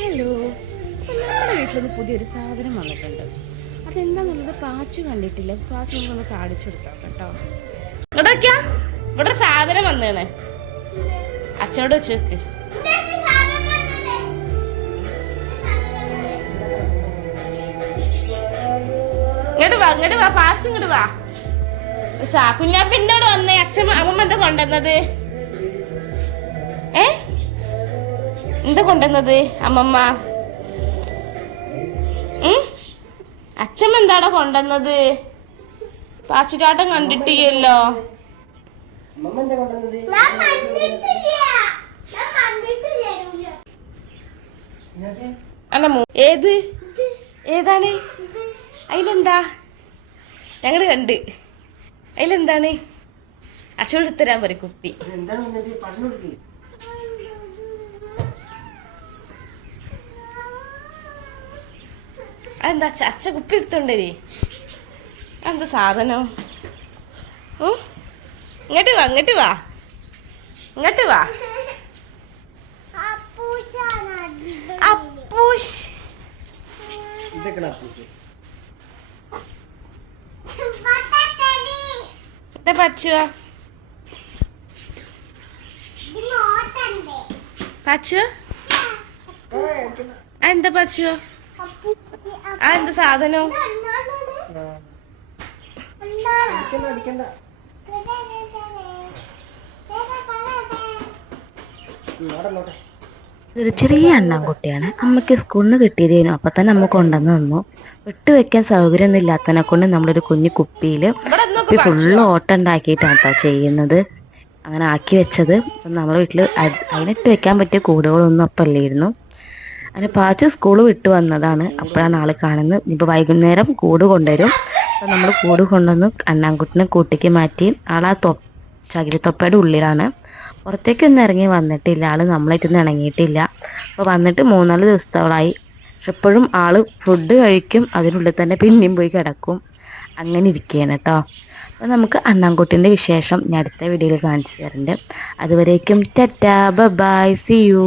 Hello, നമ്മുടെ വീട്ടിലൊന്ന് പുതിയൊരു സാധനം വന്നിട്ടുണ്ട്. അതെന്താന്നുള്ളത് പാച്ചു കണ്ടിട്ടില്ല. പാച്ചു നമുക്കൊന്ന് കാണിച്ചു കൊടുക്കാം കേട്ടോ. ഇവിടൊക്കെയാ ഇവിടെ സാധനം വന്നേണ്. അച്ചോട് വെച്ചേക്ക്. ഇങ്ങോട്ട് വാ പാച്ചു, ഇങ്ങോട്ട് വാ. കുഞ്ഞാപ്പിന്നോട് വന്നേ. അച്ഛൻ അമ്മമ്മ എന്താ കൊണ്ടുവന്നത്? എന്താ കൊണ്ടുവന്നത് അമ്മമ്മ? അച്ഛമ്മ എന്താടാ കൊണ്ടുവന്നത്? പാച്ചുചാട്ടം കണ്ടിട്ടില്ലല്ലോ. അല്ല ഏതാണ്? അതിലെന്താ? ഞങ്ങള് കണ്ട്. അതിലെന്താണ്? അച്ഛനോട് എടുത്തരാൻ പറയും കുപ്പി. അതെന്താ അച്ഛ കുപ്പി എടുത്തോണ്ടേ? എന്താ സാധനം? ഇങ്ങോട്ട് വാ, ഇങ്ങോട്ട് വാ, ഇങ്ങോട്ട് വാ. അപ്പൂഷ് എന്താ പച്ചുവാ? പച്ചു എന്താ പച്ചുവോ? എന്താ സാധനം? ഇതൊരു ചെറിയ അണ്ണാൻകുട്ടിയാണ്. അമ്മയ്ക്ക് സ്കൂളിൽ നിന്ന് കിട്ടിയതേനു. അപ്പം തന്നെ അമ്മ കൊണ്ടുവന്ന് തന്നു. വിട്ട് വെക്കാൻ സൗകര്യമൊന്നും ഇല്ലാത്തതിനെ കൊണ്ട് നമ്മളൊരു കുഞ്ഞു കുപ്പിയിൽ കുപ്പി ഫുള്ള് ഓട്ടം ഉണ്ടാക്കിയിട്ടാണ് കേട്ടോ ചെയ്യുന്നത്. അങ്ങനെ ആക്കി വെച്ചത്. നമ്മുടെ വീട്ടിൽ അതിനിട്ട് വെക്കാൻ പറ്റിയ കൂടുകളൊന്നും അപ്പം ഇല്ലായിരുന്നു. അങ്ങനെ പാച്ചു സ്കൂൾ വിട്ട് വന്നതാണ്. അപ്പോഴാണ് ആൾ കാണുന്നത്. ഇപ്പോൾ വൈകുന്നേരം കൂട് കൊണ്ടുവരും. അപ്പം നമ്മൾ കൂട് കൊണ്ടുവന്ന് അണ്ണാൻകുട്ടിനെ കൂട്ടിക്ക് മാറ്റി. ആളാ ചകിരിത്തൊപ്പയുടെ ഉള്ളിലാണ്. പുറത്തേക്കൊന്നും ഇറങ്ങി വന്നിട്ടില്ല. ആൾ നമ്മളായിട്ടൊന്നും ഇണങ്ങിയിട്ടില്ല. അപ്പോൾ വന്നിട്ട് 3-4 ദിവസത്തോളായി. പക്ഷെ ഇപ്പോഴും ആൾ ഫുഡ് കഴിക്കും, അതിനുള്ളിൽ തന്നെ പിന്നെയും പോയി കിടക്കും. അങ്ങനെ ഇരിക്കുകയാണ് കേട്ടോ. അപ്പോൾ നമുക്ക് അണ്ണാൻകുട്ടിൻ്റെ വിശേഷം ഞാൻ അടുത്ത വീഡിയോയിൽ കാണിച്ചു തരുന്നുണ്ട്. അതുവരേക്കും ടാറ്റാ ബൈ, സീ യു.